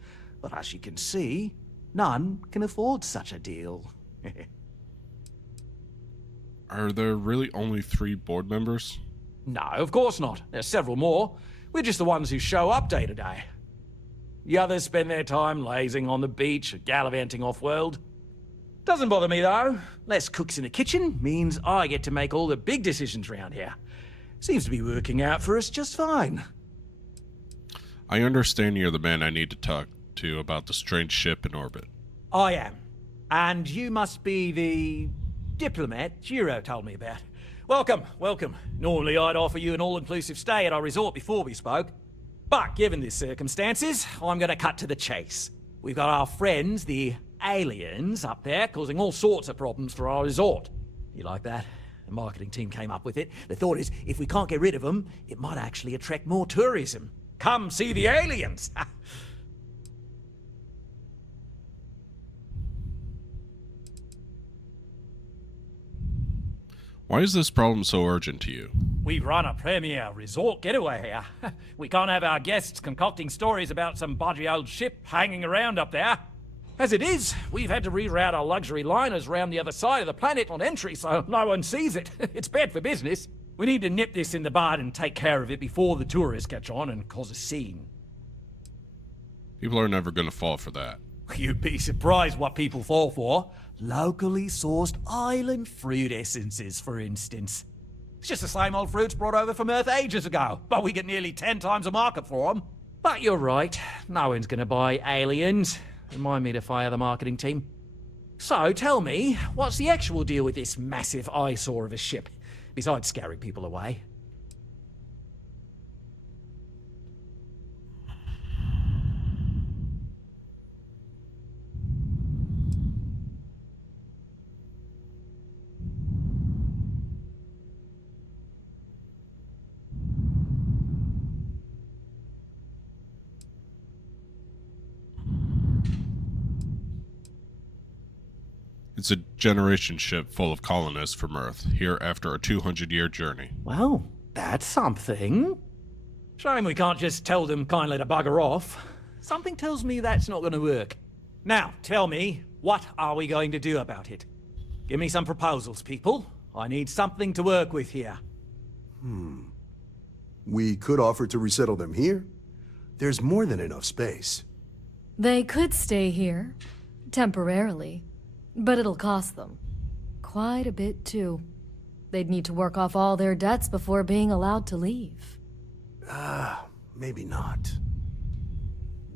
But as you can see, none can afford such a deal. Are there really only 3 board members? No, of course not. There's several more. We're just the ones who show up day to day. The others spend their time lazing on the beach or gallivanting off-world. Doesn't bother me, though. Less cooks in the kitchen means I get to make all the big decisions around here. Seems to be working out for us just fine. I understand you're the man I need to talk to about the strange ship in orbit. I am. And you must be the diplomat Jiro told me about. Welcome, welcome. Normally I'd offer you an all-inclusive stay at our resort before we spoke. But given the circumstances, I'm gonna cut to the chase. We've got our friends, the aliens, up there causing all sorts of problems for our resort. You like that? The marketing team came up with it. The thought is, if we can't get rid of them, it might actually attract more tourism. Come see the aliens! Why is this problem so urgent to you? We run a premier resort getaway here. We can't have our guests concocting stories about some budgy old ship hanging around up there. As it is, we've had to reroute our luxury liners round the other side of the planet on entry so no one sees it. It's bad for business. We need to nip this in the bud and take care of it before the tourists catch on and cause a scene. People are never going to fall for that. You'd be surprised what people fall for. Locally sourced island fruit essences, for instance. It's just the same old fruits brought over from Earth ages ago, but we get nearly 10 times the market for them. But you're right, no one's gonna buy aliens. Remind me to fire the marketing team. So, tell me, what's the actual deal with this massive eyesore of a ship, besides scaring people away? It's a generation ship full of colonists from Earth, here after a 200-year journey. Well, that's something. Shame we can't just tell them kindly to bugger off. Something tells me that's not going to work. Now, tell me, what are we going to do about it? Give me some proposals, people. I need something to work with here. We could offer to resettle them here. There's more than enough space. They could stay here, temporarily, but it'll cost them. Quite a bit, too. They'd need to work off all their debts before being allowed to leave. Maybe not.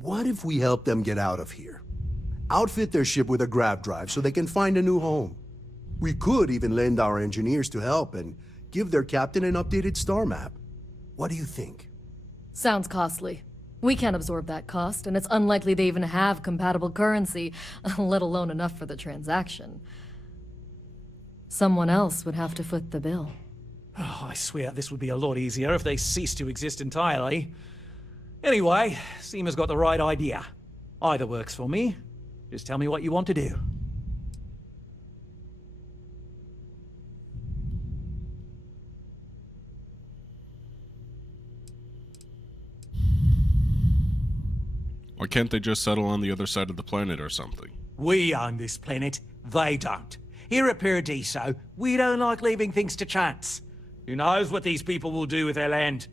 What if we help them get out of here? Outfit their ship with a grav drive so they can find a new home. We could even lend our engineers to help and give their captain an updated star map. What do you think? Sounds costly. We can't absorb that cost, and it's unlikely they even have compatible currency, let alone enough for the transaction. Someone else would have to foot the bill. Oh, I swear this would be a lot easier if they ceased to exist entirely. Anyway, Seema's got the right idea. Either works for me. Just tell me what you want to do. Why can't they just settle on the other side of the planet or something? We own this planet, they don't. Here at Paradiso, we don't like leaving things to chance. Who knows what these people will do with their land?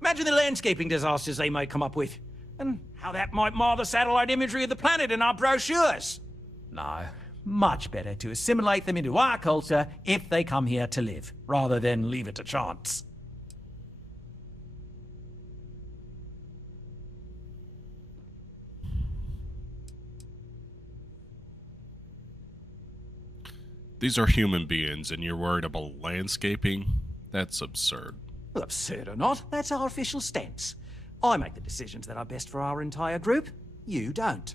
Imagine the landscaping disasters they may come up with, and how that might mar the satellite imagery of the planet in our brochures. No, much better to assimilate them into our culture if they come here to live, rather than leave it to chance. These are human beings, and you're worried about landscaping? That's absurd. Well, absurd or not, that's our official stance. I make the decisions that are best for our entire group. You don't.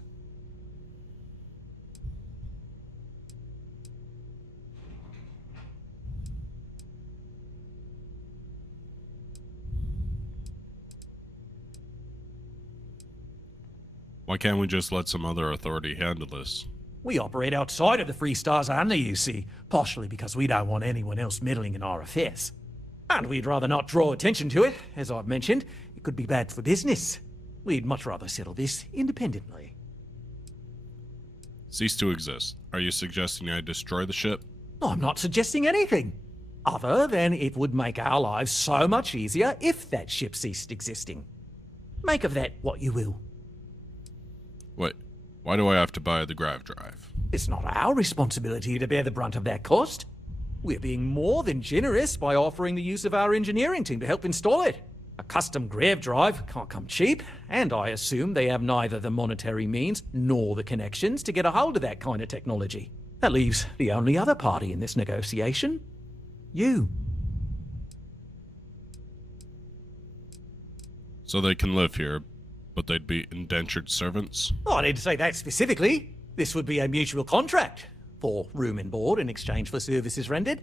Why can't we just let some other authority handle this? We operate outside of the Free Stars and the UC, partially because we don't want anyone else meddling in our affairs. And we'd rather not draw attention to it. As I've mentioned, it could be bad for business. We'd much rather settle this independently. Cease to exist. Are you suggesting I destroy the ship? I'm not suggesting anything. Other than it would make our lives so much easier if that ship ceased existing. Make of that what you will. Wait, why do I have to buy the grav drive? It's not our responsibility to bear the brunt of that cost. We're being more than generous by offering the use of our engineering team to help install it. A custom grav drive can't come cheap, and I assume they have neither the monetary means nor the connections to get a hold of that kind of technology. That leaves the only other party in this negotiation. You. So they can live here, but they'd be indentured servants? Oh, I didn't say that specifically. This would be a mutual contract for room and board in exchange for services rendered.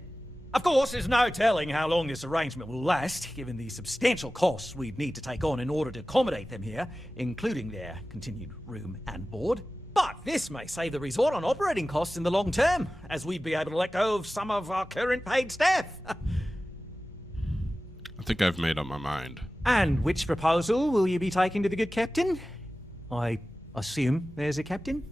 Of course, there's no telling how long this arrangement will last, given the substantial costs we'd need to take on in order to accommodate them here, including their continued room and board. But this may save the resort on operating costs in the long term, as we'd be able to let go of some of our current paid staff. I think I've made up my mind. And which proposal will you be taking to the good captain? I assume there's a captain?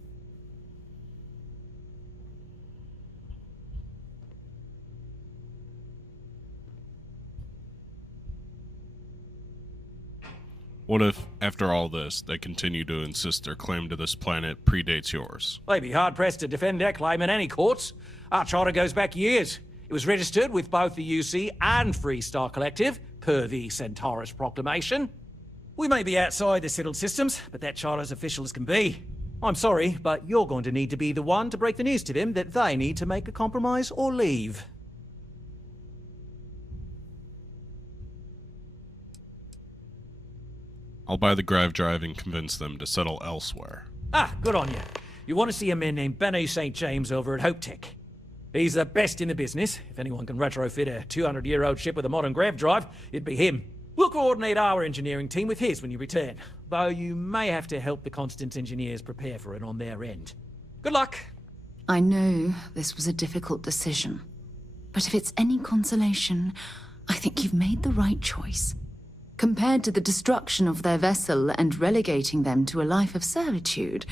What if, after all this, they continue to insist their claim to this planet predates yours? They'd be hard-pressed to defend their claim in any courts. Our charter goes back years. It was registered with both the UC and Free Star Collective, per the Centaurus Proclamation. We may be outside the settled systems, but that charter's official as can be. I'm sorry, but you're going to need to be the one to break the news to them that they need to make a compromise or leave. I'll buy the grav drive and convince them to settle elsewhere. Ah, good on you. You want to see a man named Benny St. James over at Hope Tech. He's the best in the business. If anyone can retrofit a 200-year-old ship with a modern grav drive, it'd be him. We'll coordinate our engineering team with his when you return, though you may have to help the Constance engineers prepare for it on their end. Good luck. I know this was a difficult decision, but if it's any consolation, I think you've made the right choice. Compared to the destruction of their vessel and relegating them to a life of servitude,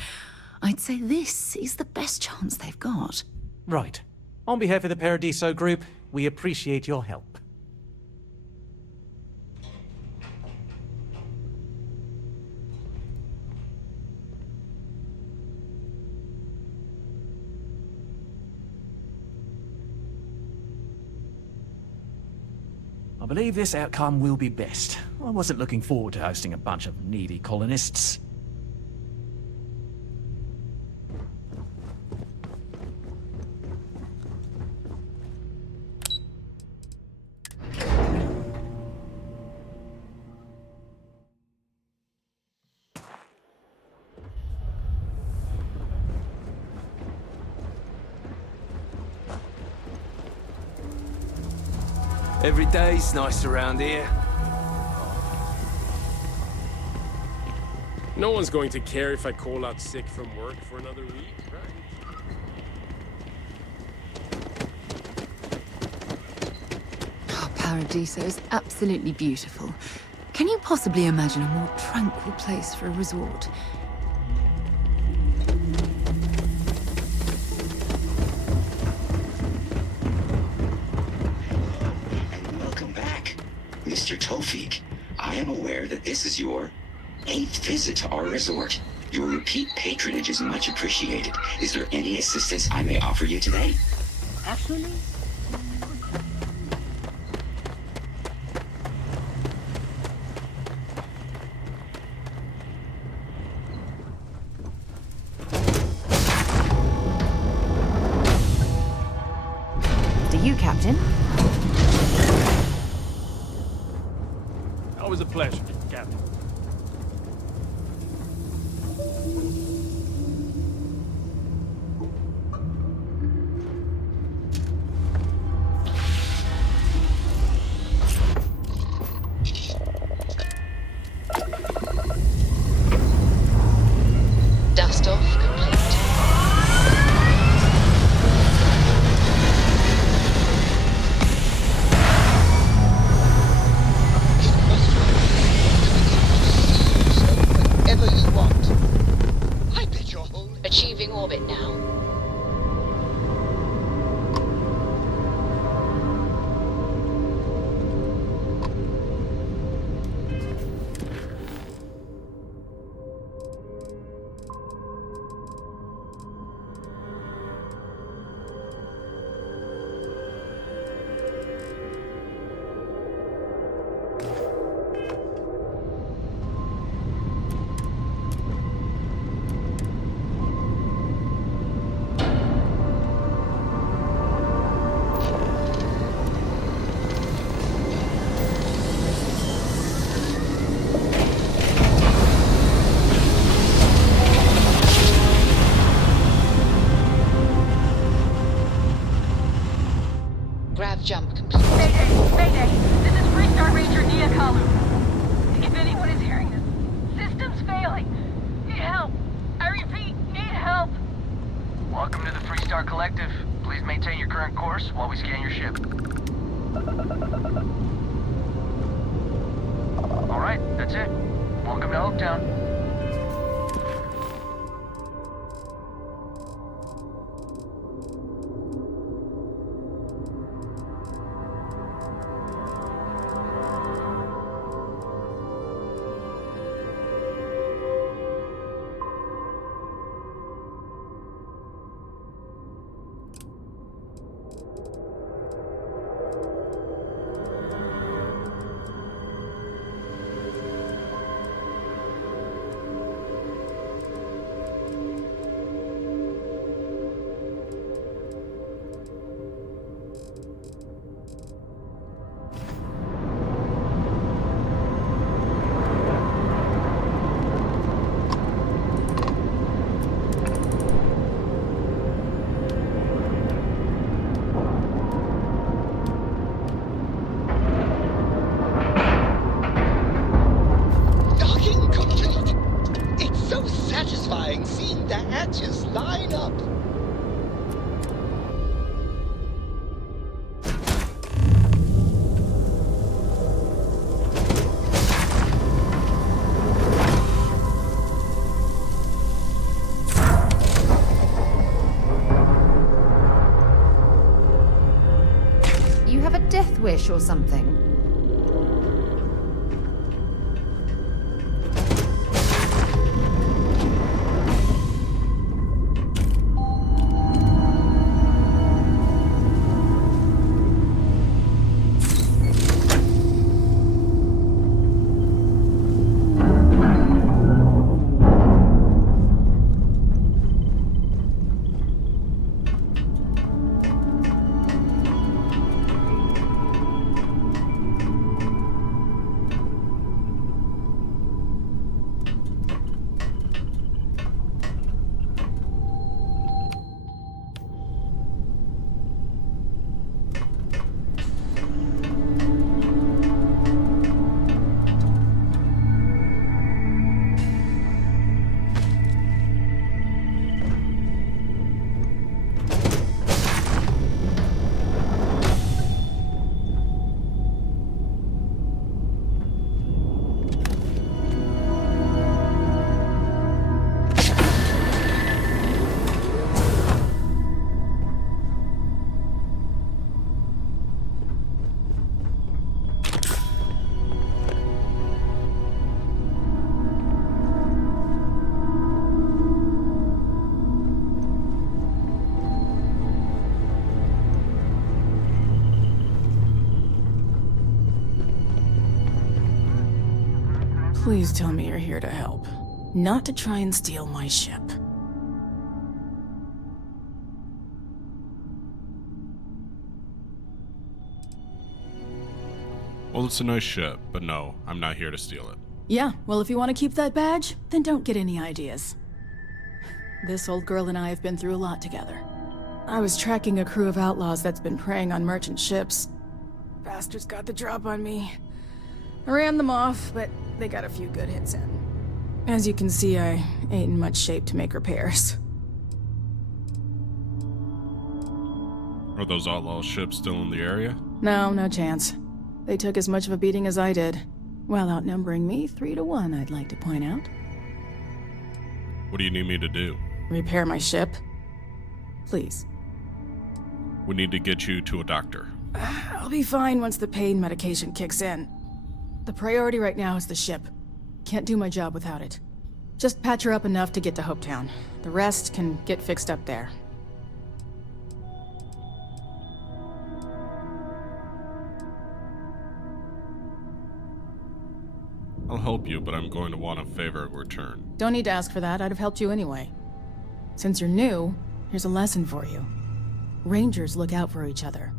I'd say this is the best chance they've got. Right. On behalf of the Paradiso Group, we appreciate your help. I believe this outcome will be best. I wasn't looking forward to hosting a bunch of needy colonists. Every day's nice around here. No one's going to care if I call out sick from work for another week, right? Oh, Paradiso is absolutely beautiful. Can you possibly imagine a more tranquil place for a resort? And welcome back, Mr. Tofik. I am aware that this is your 8th visit to our resort. Your repeat patronage is much appreciated. Is there any assistance I may offer you today? Actually, To you, Captain. Always a pleasure, Captain. Dust off complete. Whenever you want. I bet your whole... Achieving orbit now. Grav jump complete. Mayday! This is Freestar Ranger Nia Kalu. If anyone is hearing this, system's failing. Need help. I repeat, need help. Welcome to the Freestar Collective. Please maintain your current course while we scan your ship. Alright, that's it. Welcome to Oaktown. Docking complete. It's so satisfying seeing the hatches line up. You have a death wish or something? Please tell me you're here to help, not to try and steal my ship. Well, it's a nice ship, but no, I'm not here to steal it. Yeah, well, if you want to keep that badge, then don't get any ideas. This old girl and I have been through a lot together. I was tracking a crew of outlaws that's been preying on merchant ships. Bastards got the drop on me. I ran them off, but they got a few good hits in. As you can see, I ain't in much shape to make repairs. Are those outlaw ships still in the area? No, no chance. They took as much of a beating as I did, while outnumbering me 3 to 1, I'd like to point out. What do you need me to do? Repair my ship? Please. We need to get you to a doctor. I'll be fine once the pain medication kicks in. The priority right now is the ship. Can't do my job without it. Just patch her up enough to get to Hopetown. The rest can get fixed up there. I'll help you, but I'm going to want a favor in return. Don't need to ask for that, I'd have helped you anyway. Since you're new, here's a lesson for you. Rangers look out for each other.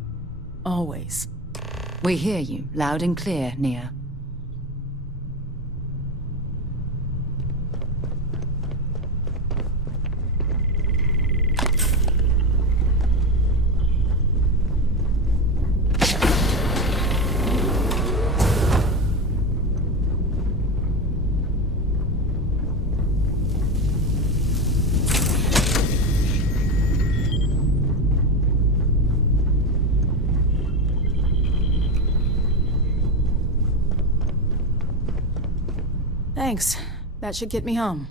Always. We hear you, loud and clear, Nia. Thanks. That should get me home.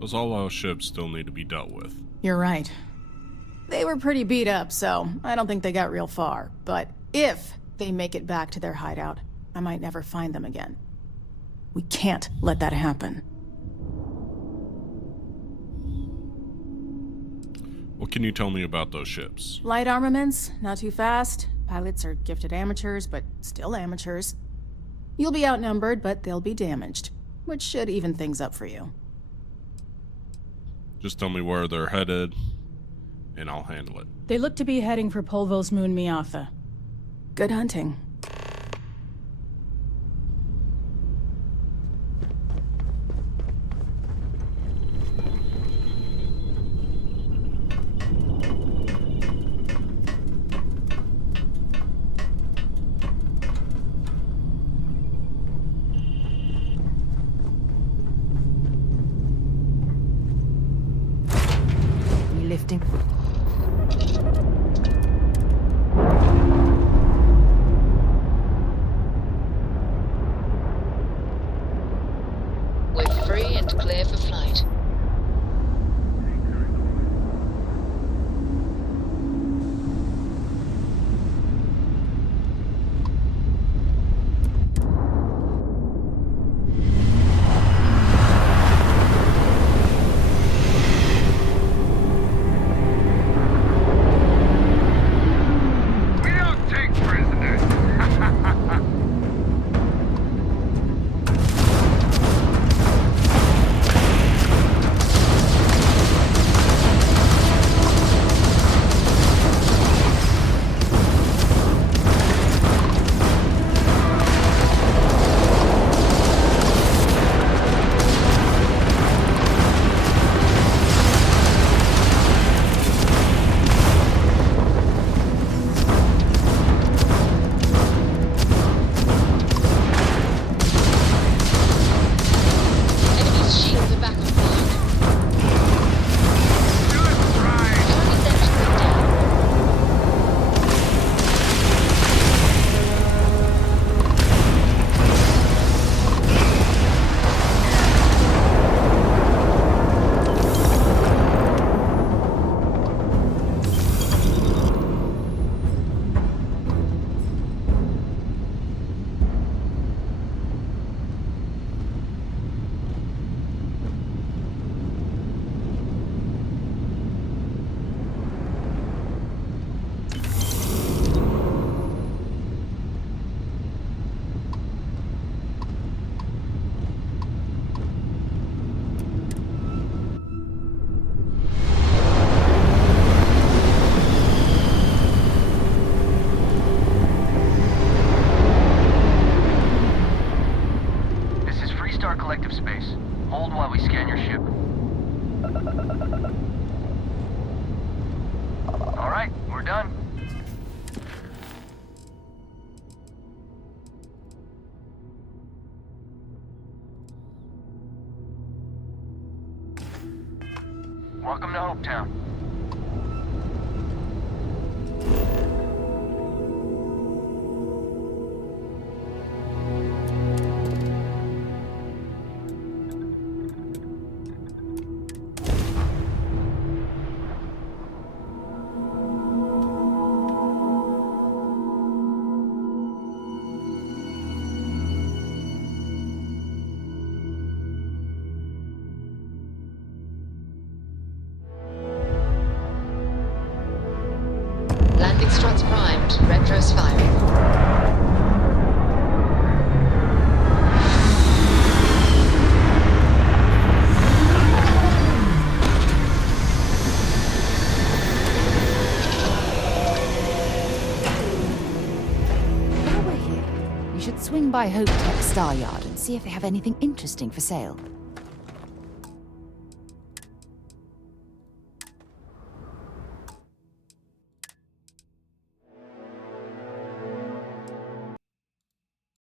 Those all-out ships still need to be dealt with. You're right. They were pretty beat up, so I don't think they got real far. But if they make it back to their hideout, I might never find them again. We can't let that happen. What can you tell me about those ships? Light armaments, not too fast. Pilots are gifted amateurs, but still amateurs. You'll be outnumbered, but they'll be damaged, which should even things up for you. Just tell me where they're headed, and I'll handle it. They look to be heading for Polvo's moon Miatha. Good hunting. Lifting. We're free and clear for flight. Freestar Collective Space. Hold while we scan your ship. All right, we're done. Welcome to Hopetown. Landing struts primed. Retros firing. While we're here, you should swing by Hope Tech Star Yard and see if they have anything interesting for sale.